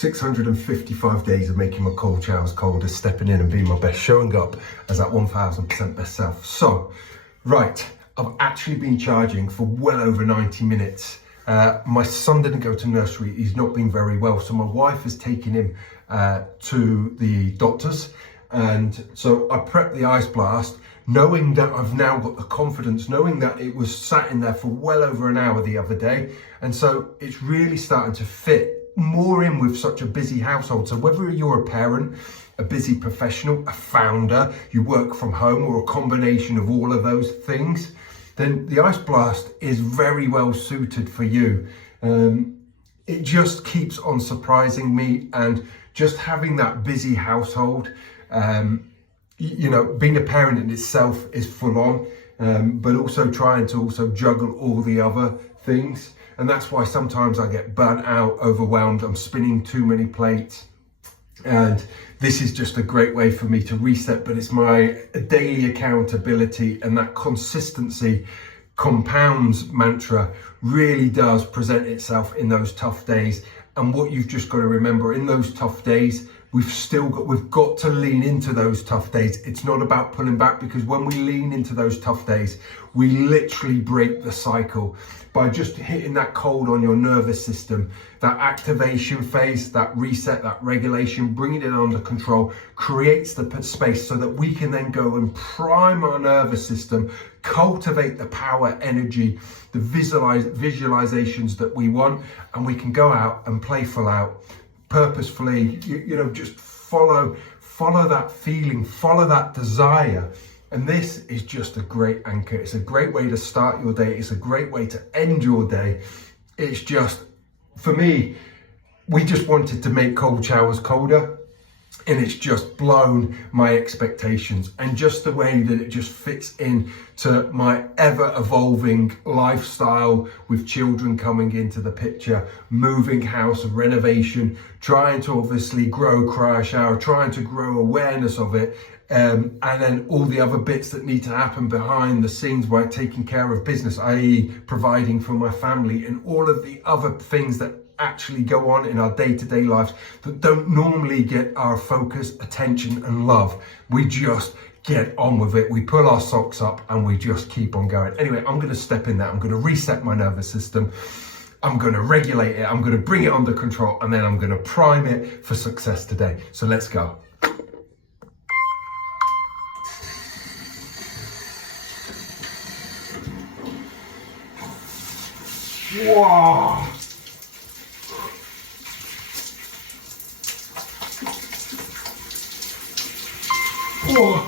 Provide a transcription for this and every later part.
655 days of making my cold showers colder, stepping in and being my best, showing up as that 1000% best self. So, right, I've actually been charging for well over 90 minutes. My son didn't go to nursery, he's not been very well, so my wife has taken him to the doctors, and so I prepped the ice blast, knowing that I've now got the confidence, knowing that it was sat in there for well over an hour the other day, and so it's really starting to fit more in with such a busy household. So whether you're a parent, a busy professional, a founder, you work from home, or a combination of all of those things, then the ice blast is very well suited for you. It just keeps on surprising me, and just having that busy household, you know, being a parent in itself is full on, but also trying to also juggle all the other things. And that's why sometimes I get burnt out, overwhelmed, I'm spinning too many plates. And this is just a great way for me to reset, but it's my daily accountability, and that consistency compounds mantra really does present itself in those tough days. And what you've just got to remember, in those tough days, we've got to lean into those tough days. It's not about pulling back, because when we lean into those tough days, we literally break the cycle by just hitting that cold on your nervous system. That activation phase, that reset, that regulation, bringing it under control, creates the space so that we can then go and prime our nervous system, cultivate the power, energy, the visualizations that we want, and we can go out and play full out, purposefully, you know, just follow that feeling, follow that desire. And this is just a great anchor. It's a great way to start your day. It's a great way to end your day. It's just, for me, we just wanted to make cold showers colder, and it's just blown my expectations. And just the way that it just fits in to my ever evolving lifestyle, with children coming into the picture, moving house, renovation, trying to obviously grow CryoShower, trying to grow awareness of it. And then all the other bits that need to happen behind the scenes by taking care of business, i.e. providing for my family, and all of the other things that actually go on in our day-to-day lives that don't normally get our focus, attention and love. We just get on with it. We pull our socks up and we just keep on going. Anyway, I'm going to step in there. I'm going to reset my nervous system. I'm going to regulate it. I'm going to bring it under control, and then I'm going to prime it for success today. So let's go. Wow. Oh.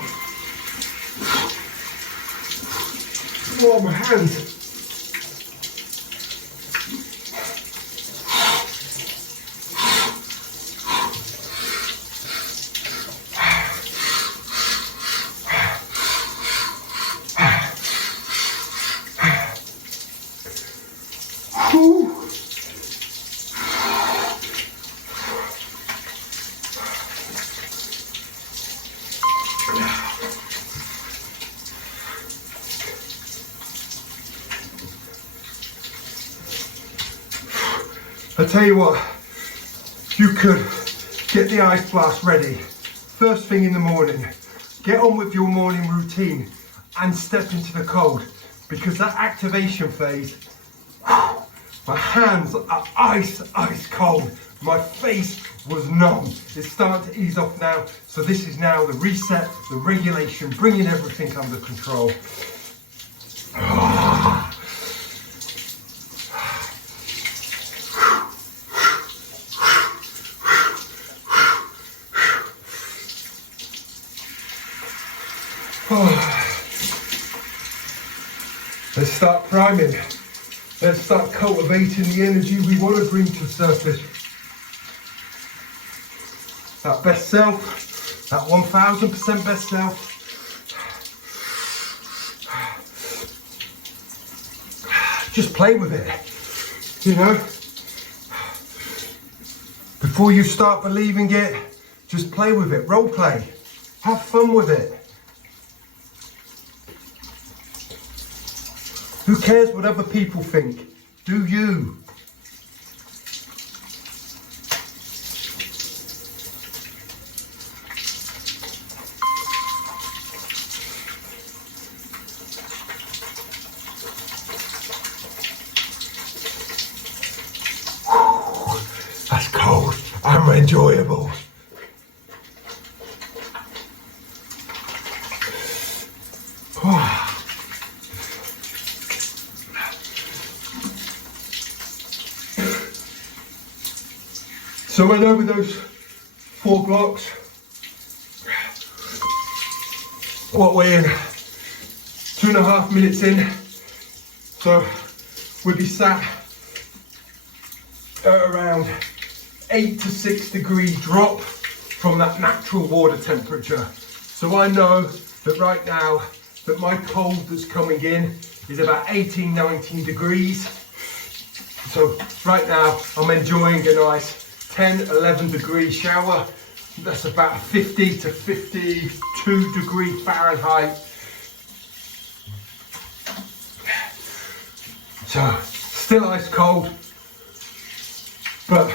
Oh, my hands. I tell you what, you could get the ice blast ready first thing in the morning, get on with your morning routine and step into the cold, because that activation phase, my hands are ice cold, my face was numb. It's starting to ease off now, so this is now the reset, the regulation, bringing everything under control. Let's start priming. Let's start cultivating the energy we want to bring to surface. That best self, that 1000% best self. Just play with it, you know. Before you start believing it, just play with it, role play, have fun with it. Who cares what other people think? Do you? enjoyable. So went over those 4 blocks. What we're in, 2.5 minutes in. So we'll be sat at around 8 to 6 degree drop from that natural water temperature. So I know that right now that my cold that's coming in is about 18, 19 degrees. So right now I'm enjoying a nice 10, 11 degree shower. That's about 50 to 52 degrees Fahrenheit. So still ice cold, but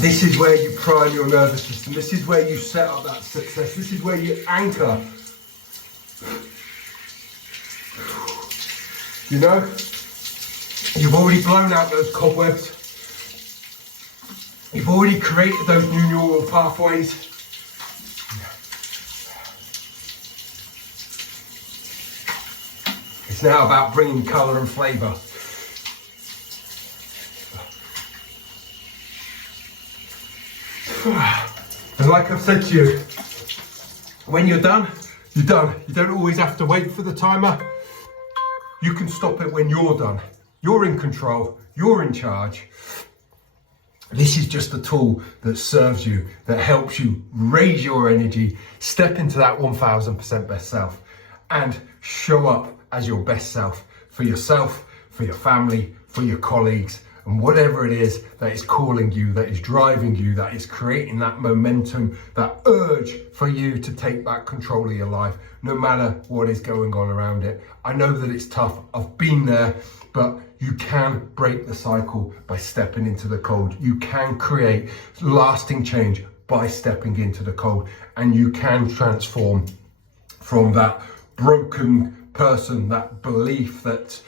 this is where you prime your nervous system. This is where you set up that success. This is where you anchor. You know, you've already blown out those cobwebs. You've already created those new neural pathways. It's now about bringing colour and flavour. And like I've said to you, when you're done, you're done. You don't always have to wait for the timer. You can stop it when you're done. You're in control, you're in charge. This is just a tool that serves you, that helps you raise your energy, step into that 1000% best self, and show up as your best self for yourself, for your family, for your colleagues, and whatever it is that is calling you, that is driving you, that is creating that momentum, that urge for you to take back control of your life, no matter what is going on around it. I know that it's tough. I've been there, but you can break the cycle by stepping into the cold. You can create lasting change by stepping into the cold, and you can transform from that broken person, that belief that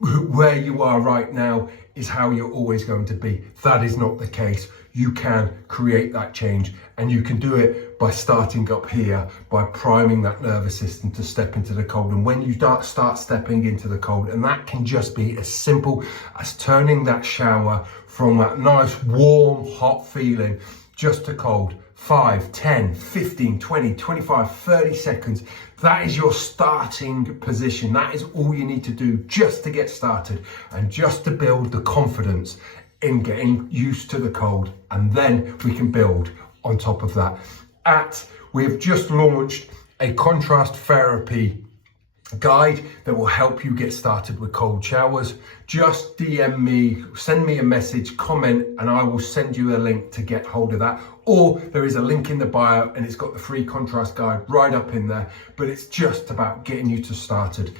where you are right now is how you're always going to be. That is not the case. You can create that change, and you can do it by starting up here, by priming that nervous system to step into the cold. And when you start stepping into the cold, and that can just be as simple as turning that shower from that nice warm hot feeling just to cold, 5, 10, 15, 20, 25, 30 seconds. That is your starting position. That is all you need to do just to get started and just to build the confidence in getting used to the cold. And then we can build on top of that. We've just launched a contrast therapy guide that will help you get started with cold showers. Just DM me, send me a message, comment, and I will send you a link to get hold of that. Or there is a link in the bio and it's got the free contrast guide right up in there, but it's just about getting you to started.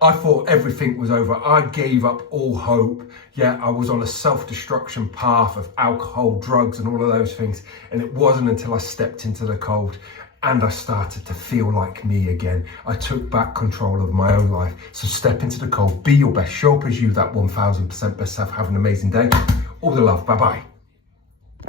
I thought everything was over. I gave up all hope. Yeah, I was on a self-destruction path of alcohol, drugs, and all of those things. And it wasn't until I stepped into the cold and I started to feel like me again. I took back control of my own life. So step into the cold, be your best, show up as you, that 1000% best self. Have an amazing day. All the love, bye-bye.